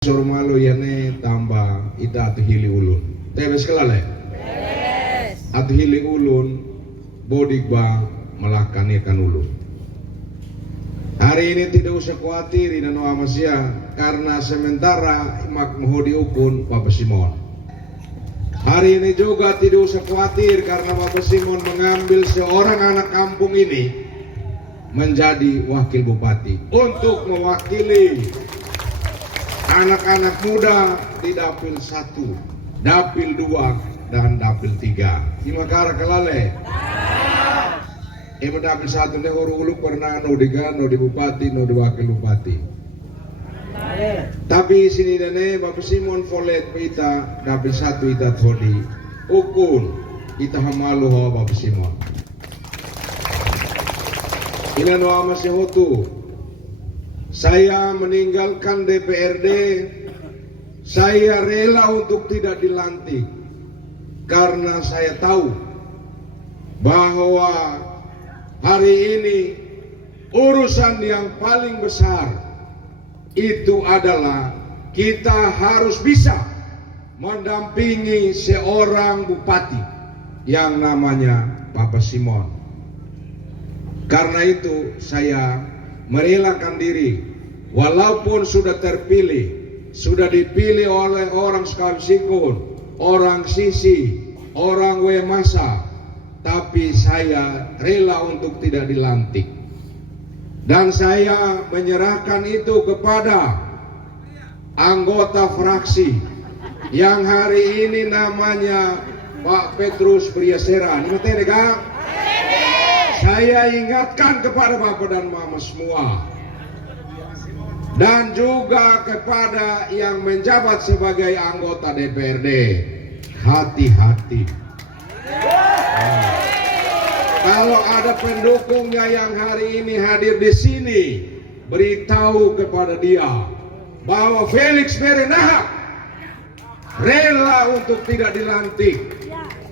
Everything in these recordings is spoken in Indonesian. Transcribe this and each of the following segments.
Sormalo yane tambah ita atu hili ulun. Tebes kelale. Atu hili ulun bodik ba melakan ikan ulun. Hari ini tidak usah khawatir ina no amasya karena sementara mak mohodi ukun Bapak Simon. Hari ini juga tidak usah khawatir karena Bapak Simon mengambil seorang anak kampung ini menjadi wakil bupati untuk mewakili anak-anak muda di dapil 1, dapil 2, dan dapil 3. Di Makara kelale. Dapil 1 ne huru pernah no di bupati no di wakil bupati. Tapi sini dene Bapak Simon Folet ita dapil 1 ita thodi ukun ita hamalu ho Bapak Simon. Ina no amas hotu. Saya meninggalkan DPRD, saya rela untuk tidak dilantik karena saya tahu bahwa hari ini urusan yang paling besar itu adalah kita harus bisa mendampingi seorang bupati yang namanya Bapak Simon. Karena itu saya merelakan diri walaupun sudah terpilih, sudah dipilih oleh orang Skalsikun, orang Sisi, orang Wemasa, tapi saya rela untuk tidak dilantik. Dan saya menyerahkan itu kepada anggota fraksi yang hari ini namanya Pak Petrus Priasera. Saya ingatkan kepada Bapak dan Mama semua dan juga kepada yang menjabat sebagai anggota DPRD, hati-hati. Kalau ada pendukungnya yang hari ini hadir di sini, beritahu kepada dia bahwa Felix Berenahak rela untuk tidak dilantik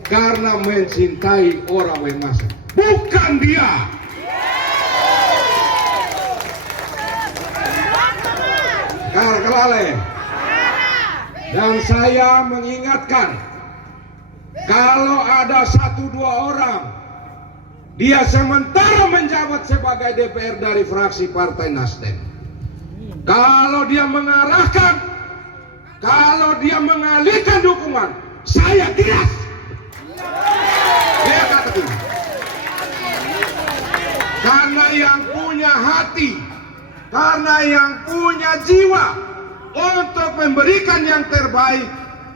karena mencintai orang Wemasa. Bukan dia. Kelale. Dan saya mengingatkan, kalau ada 1-2 orang dia sementara menjabat sebagai DPR dari fraksi Partai Nasdem, kalau dia mengarahkan, kalau dia mengalihkan dukungan, saya tiras. Dia kata itu. Karena yang punya hati, karena yang punya jiwa untuk memberikan yang terbaik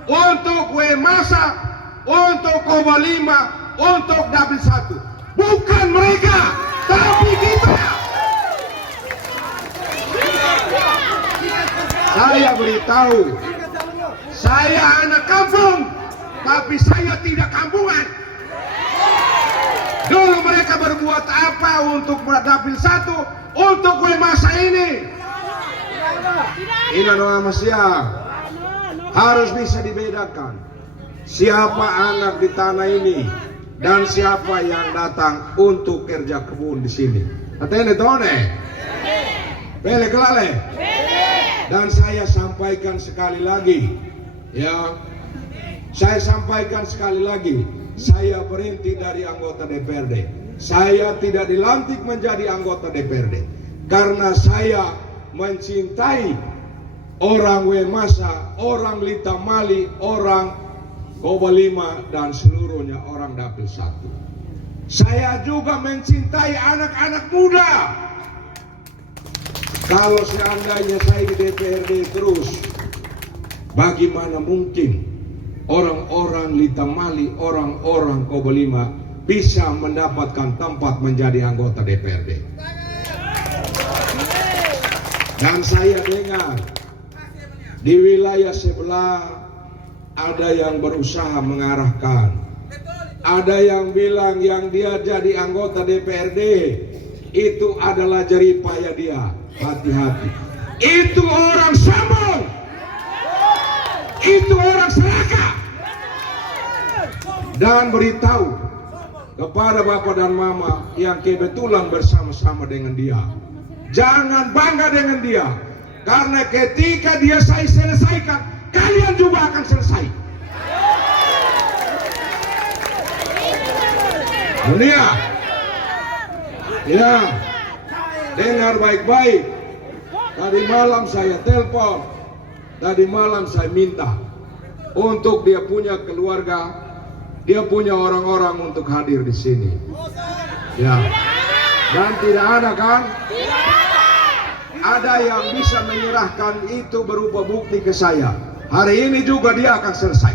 untuk Wemasa, untuk Kobalima, untuk dapil 1. Bukan mereka, tapi kita. Saya beritahu, saya anak kampung, tapi saya tidak kampungan. Dulu mereka berbuat apa untuk dapil 1, untuk Wemasa ini? Ina no amasya harus bisa dibedakan siapa anak di tanah ini dan siapa yang datang untuk kerja kebun di sini. Atene tone. Pele kelale. Dan saya sampaikan sekali lagi, ya. Saya sampaikan sekali lagi. Saya berhenti dari anggota DPRD. Saya tidak dilantik menjadi anggota DPRD karena saya mencintai orang Wemasa, orang Litamali, orang Kobalima, dan seluruhnya orang dapil 1. Saya juga mencintai anak-anak muda. Kalau seandainya saya di DPRD terus, bagaimana mungkin orang-orang Litamali, orang-orang Kobalima bisa mendapatkan tempat menjadi anggota DPRD. Dan saya dengar di wilayah sebelah ada yang berusaha mengarahkan, ada yang bilang yang dia jadi anggota DPRD itu adalah jeripaya dia. Hati-hati, itu orang sombong, itu orang serakah. Dan beritahu kepada Bapak dan Mama yang kebetulan bersama-sama dengan dia, jangan bangga dengan dia. Karena ketika dia saya selesaikan, kalian juga akan selesai. Dunia, ya, dengar baik-baik. Tadi malam saya telepon, tadi malam saya minta untuk dia punya keluarga, dia punya orang-orang untuk hadir di sini. Ya, dan tidak ada kan? Ada yang bisa menyerahkan itu berupa bukti ke saya. Hari ini juga dia akan selesai.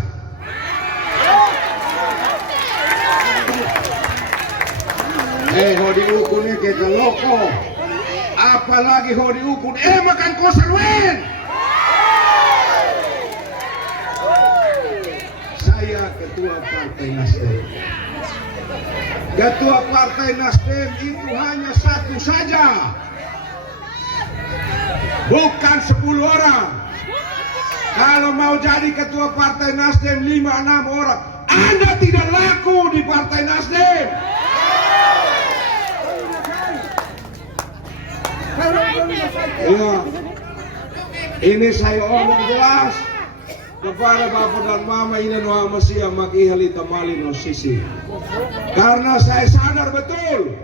Ho diukurnya kita loko. Apalagi ho diukur makan koserwen. Saya ketua Partai Nasdem. Ketua Partai Nasdem itu hanya satu saja. Bukan 10 orang. Kalau mau jadi ketua Partai Nasdem 5-6 orang, Anda tidak laku di Partai Nasdem. Ya, ini saya omong jelas kepada Bapak dan Mama ini noa masia maki halita malino sisi. Karena saya sadar betul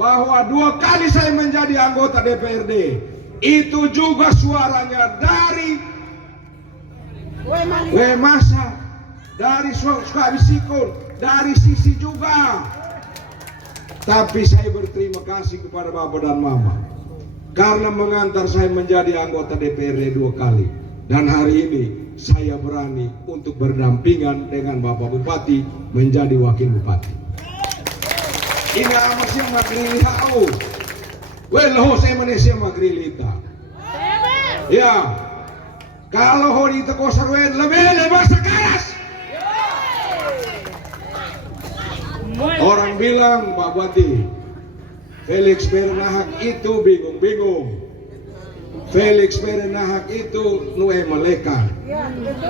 bahwa 2 kali saya menjadi anggota DPRD, itu juga suaranya dari Wemasa, dari Sukabisikun, dari Sisi juga. Tapi saya berterima kasih kepada Bapak dan Mama karena mengantar saya menjadi anggota DPRD 2 kali. Dan hari ini saya berani untuk berdampingan dengan Bapak Bupati menjadi Wakil Bupati. Ini amat siang makrili hau. Well, saya Malaysia makrilita. Ya, kalau hori itu kosarwen lebih lebar sekaras. Orang bilang Pak Bupati, Felix Bernahak itu bingung-bingung. Felix Bernahak itu nuwe melekan.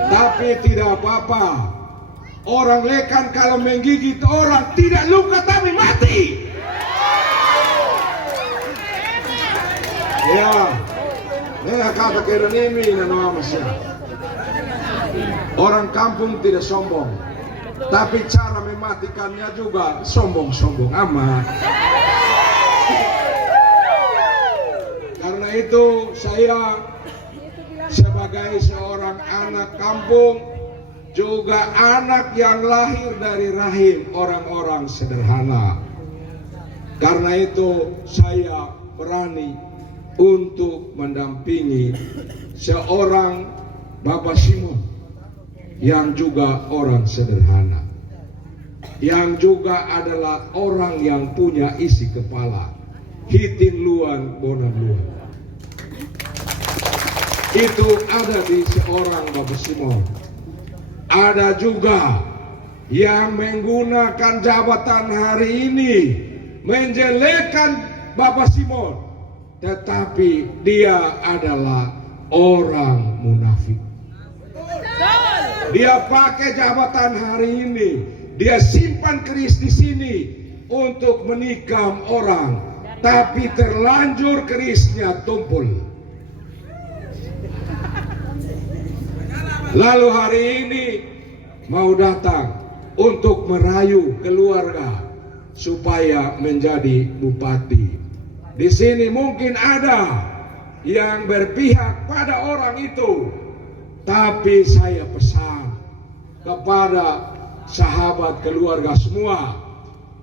Tapi tidak apa-apa. Orang lekan kalau menggigit orang tidak luka tapi mati. Ya, nggak kata kira ini nama masya. Orang kampung tidak sombong, tapi cara mematikannya juga sombong-sombong amat. Karena itu saya sebagai seorang anak kampung, juga anak yang lahir dari rahim orang-orang sederhana. Karena itu saya berani untuk mendampingi seorang Bapak Simon yang juga orang sederhana, yang juga adalah orang yang punya isi kepala, hitin luan bonan luan. Itu ada di seorang Bapak Simon. Ada juga yang menggunakan jabatan hari ini menjelekkan Bapak Simon, tetapi dia adalah orang munafik. Dia pakai jabatan hari ini, dia simpan keris di sini untuk menikam orang, tapi terlanjur kerisnya tumpul. Lalu hari ini mau datang untuk merayu keluarga supaya menjadi bupati. Di sini mungkin ada yang berpihak pada orang itu, tapi saya pesan kepada sahabat keluarga semua,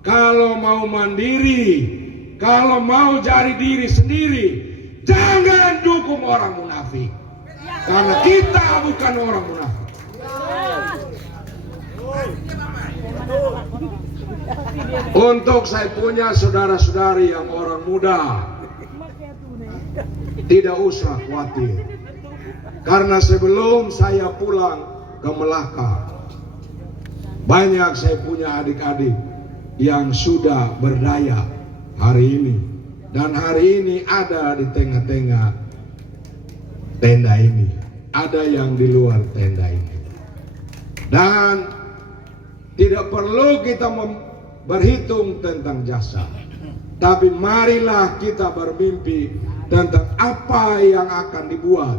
kalau mau mandiri, kalau mau jadi diri sendiri, jangan dukung orang munafik. Karena kita bukan orang munafik. Untuk saya punya saudara-saudari yang orang muda, tidak usah khawatir. Karena sebelum saya pulang ke Melaka, banyak saya punya adik-adik yang sudah berdaya hari ini. Dan hari ini ada di tengah-tengah tenda ini, ada yang di luar tenda ini. Dan tidak perlu kita berhitung tentang jasa, tapi marilah kita bermimpi tentang apa yang akan dibuat,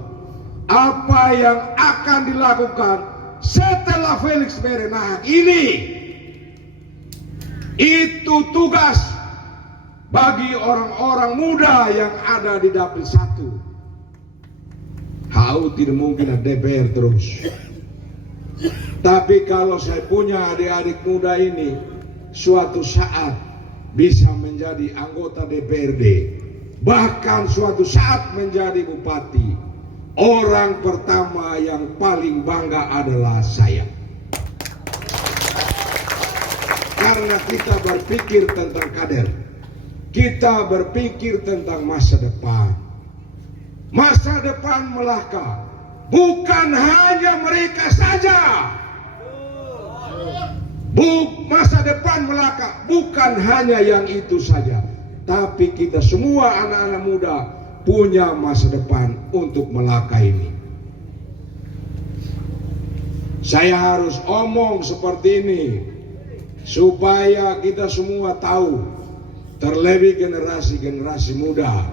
apa yang akan dilakukan setelah Felix Berenahak ini. Itu tugas bagi orang-orang muda yang ada di Dapil 1. HU tidak mungkin ada DPR terus. Tapi kalau saya punya adik-adik muda ini suatu saat bisa menjadi anggota DPRD, bahkan suatu saat menjadi bupati, orang pertama yang paling bangga adalah saya. Karena kita berpikir tentang kader, kita berpikir tentang masa depan. Masa depan Melaka bukan hanya mereka saja. Masa depan Melaka bukan hanya yang itu saja, tapi kita semua anak-anak muda punya masa depan untuk Melaka ini. Saya harus omong seperti ini supaya kita semua tahu, terlebih generasi-generasi muda,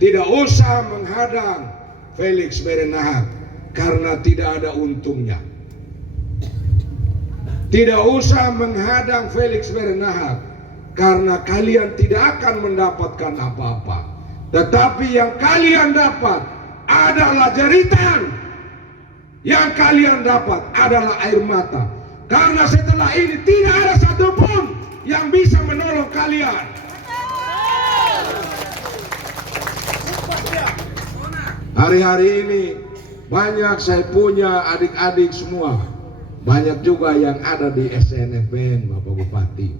tidak usah menghadang Felix Berenahak karena tidak ada untungnya. Tidak usah menghadang Felix Berenahak karena kalian tidak akan mendapatkan apa-apa. Tetapi yang kalian dapat adalah jeritan. Yang kalian dapat adalah air mata. Karena setelah ini tidak ada satupun yang bisa menolong kalian. Hari-hari ini banyak saya punya adik-adik semua. Banyak juga yang ada di SNFBN, Bapak Bupati.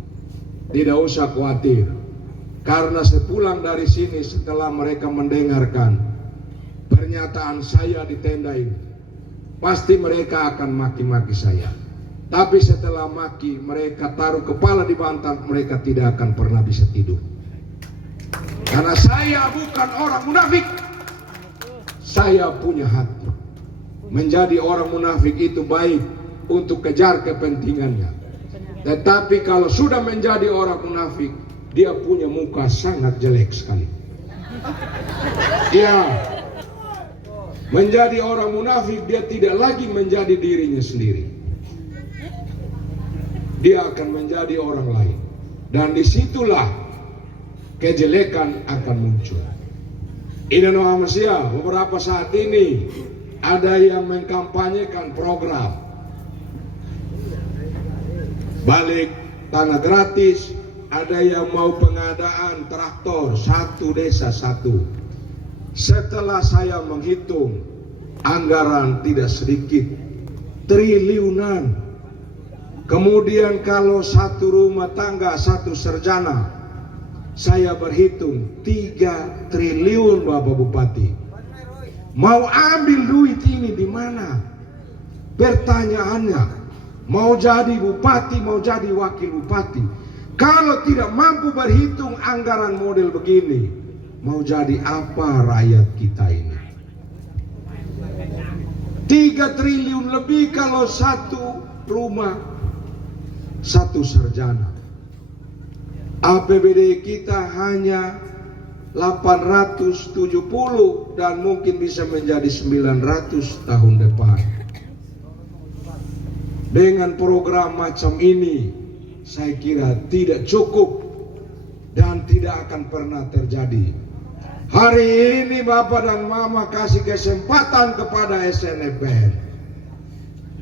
Tidak usah khawatir. Karena sepulang dari sini setelah mereka mendengarkan pernyataan saya di tenda ini, pasti mereka akan maki-maki saya. Tapi setelah maki, mereka taruh kepala di bantal, mereka tidak akan pernah bisa tidur. Karena saya bukan orang munafik. Saya punya hati. Menjadi orang munafik itu baik untuk kejar kepentingannya. Tetapi kalau sudah menjadi orang munafik, dia punya muka sangat jelek sekali. Ya, menjadi orang munafik dia tidak lagi menjadi dirinya sendiri. Dia akan menjadi orang lain. Dan disitulah kejelekan akan muncul. Ini Muhammadiyah beberapa saat ini ada yang mengkampanyekan program balik tanah gratis, ada yang mau pengadaan traktor satu desa satu. Setelah saya menghitung anggaran tidak sedikit, triliunan. Kemudian kalau satu rumah tangga satu sarjana, saya berhitung 3 triliun Bapak Bupati. Mau ambil duit ini di mana? Pertanyaannya, mau jadi bupati, mau jadi wakil bupati, kalau tidak mampu berhitung anggaran model begini, mau jadi apa rakyat kita ini? 3 triliun lebih kalau satu rumah satu sarjana. APBD kita hanya 870 dan mungkin bisa menjadi 900 tahun depan. Dengan program macam ini, saya kira tidak cukup dan tidak akan pernah terjadi. Hari ini Bapak dan Mama kasih kesempatan kepada SNFBN.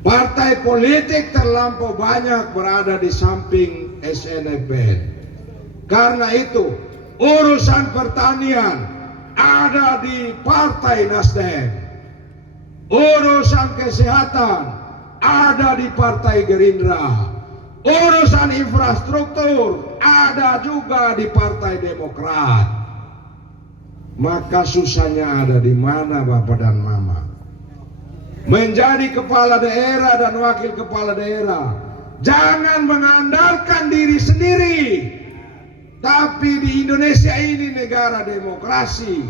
Partai politik terlampau banyak berada di samping SNFBN. Karena itu urusan pertanian ada di Partai Nasdem. Urusan kesehatan ada di Partai Gerindra. Urusan infrastruktur ada juga di Partai Demokrat. Maka susahnya ada di mana Bapak dan Mama? Menjadi kepala daerah dan wakil kepala daerah, jangan mengandalkan diri sendiri. Tapi di Indonesia ini negara demokrasi,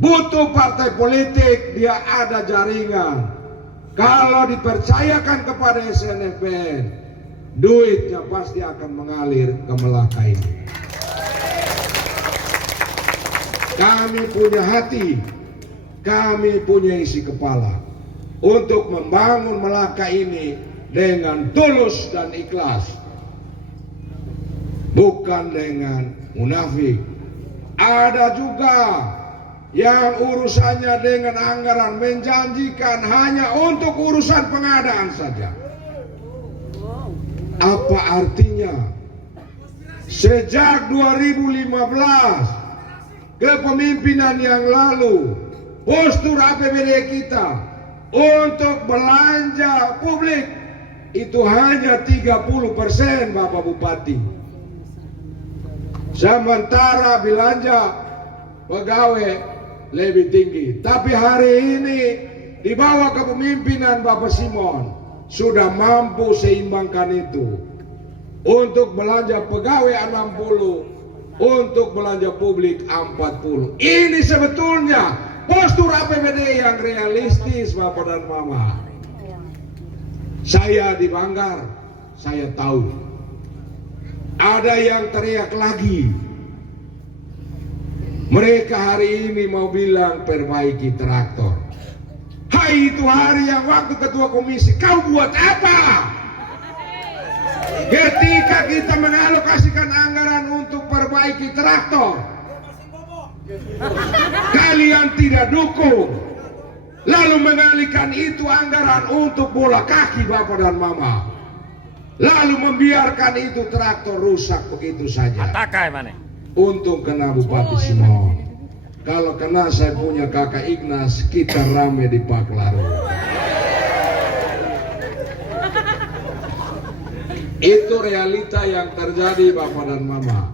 butuh partai politik, dia ada jaringan. Kalau dipercayakan kepada SNFBN, duitnya pasti akan mengalir ke Melaka ini. kami punya hati, kami punya isi kepala untuk membangun Melaka ini dengan tulus dan ikhlas, bukan dengan munafik. Ada juga yang urusannya dengan anggaran menjanjikan hanya untuk urusan pengadaan saja. Apa artinya? Sejak 2015 kepemimpinan yang lalu, postur APBD kita untuk belanja publik itu hanya 30%, Bapak Bupati. Sementara belanja pegawai lebih tinggi. Tapi hari ini di bawah kepemimpinan Bapak Simon sudah mampu seimbangkan itu. Untuk belanja pegawai 60, untuk belanja publik 40. Ini sebetulnya postur APBD yang realistis, Bapak dan Mama. Saya di Banggar, saya tahu ada yang teriak lagi. Mereka hari ini mau bilang perbaiki traktor. Hai, itu hari yang waktu ketua komisi, kau buat apa? Ketika kita mengalokasikan anggaran untuk perbaiki traktor, kalian tidak dukung. Lalu mengalihkan itu anggaran untuk bola kaki Bapak dan Mama. Lalu membiarkan itu traktor rusak begitu saja. Untung kena Bupati Simon. Kalau kena saya punya kakak Ignas, kita rame di Paklaru. Itu realita yang terjadi Bapak dan Mama.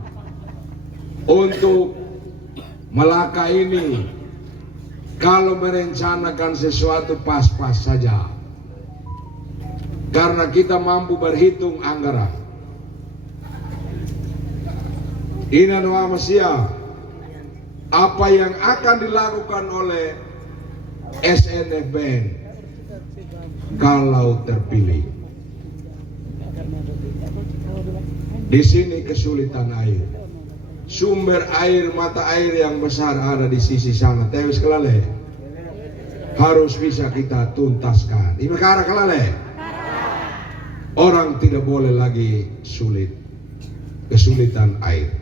Untuk Melaka ini, kalau merencanakan sesuatu pas-pas saja. Karena kita mampu berhitung anggaran. Ina Noa Masia, apa yang akan dilakukan oleh SNFBN kalau terpilih? Di sini kesulitan air. Sumber air, mata air yang besar ada di sisi sana. Tewis kelale. Harus bisa kita tuntaskan. Ini perkara kelale. Orang tidak boleh lagi kesulitan air.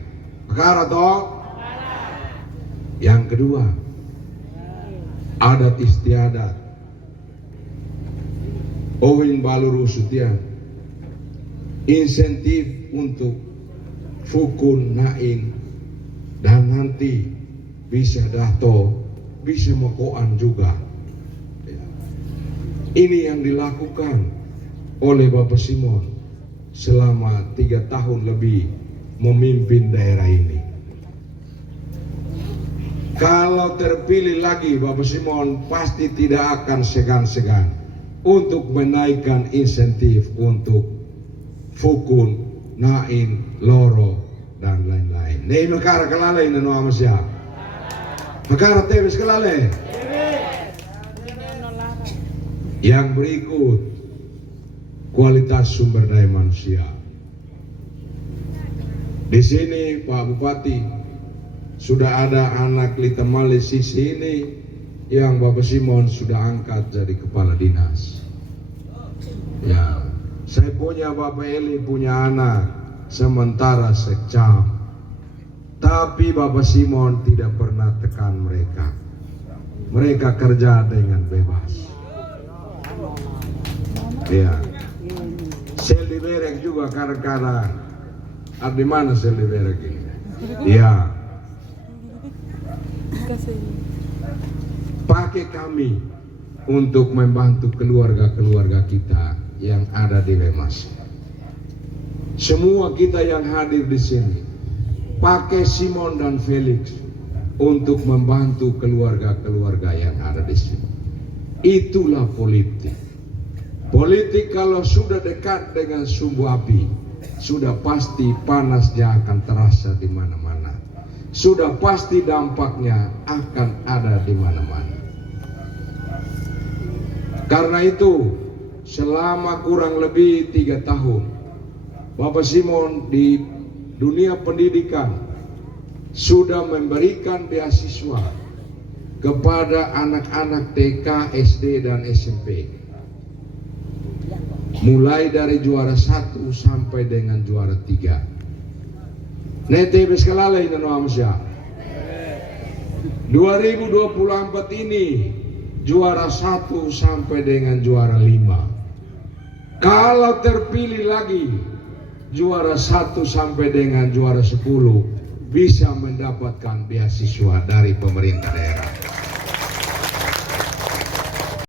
Perkara toh. Yang kedua, adat istiadat. Owing baluru sutian. Insentif untuk Fukun, Nain, dan nanti bisa Dato, bisa Mokoan juga. Ini yang dilakukan oleh Bapak Simon selama 3 tahun lebih memimpin daerah ini. Kalau terpilih lagi Bapak Simon pasti tidak akan segan-segan untuk menaikkan insentif untuk Fukun, Nain, Loro, dan lain-lain. Nih mekara kelale ini Noa Masia. Mekara tewis kelale. Yang berikut, kualitas sumber daya manusia. Di sini Pak Bupati sudah ada anak Litamali sisi ini yang Bapak Simon sudah angkat jadi kepala dinas. Ya, saya punya Bapak Eli punya anak sementara sekcam, tapi Bapak Simon tidak pernah tekan mereka. Mereka kerja dengan bebas. Ya, sel liberek juga kadang-kadang. Di mana sel liberek ini? Ya, pakai kami untuk membantu keluarga-keluarga kita yang ada di Wemas. Semua kita yang hadir di sini pakai Simon dan Felix untuk membantu keluarga-keluarga yang ada di sini. Itulah politik. Politik kalau sudah dekat dengan sumbu api, sudah pasti panasnya akan terasa di mana-mana. Sudah pasti dampaknya akan ada di mana-mana. Karena itu, selama kurang lebih 3 tahun, Bapak Simon di dunia pendidikan sudah memberikan beasiswa kepada anak-anak TK, SD, dan SMP. Mulai dari juara 1 sampai dengan juara 3. Nete beskalala ina no amsya. 2024 ini juara 1 sampai dengan juara 5. Kalau terpilih lagi juara 1 sampai dengan juara 10 bisa mendapatkan beasiswa dari pemerintah daerah.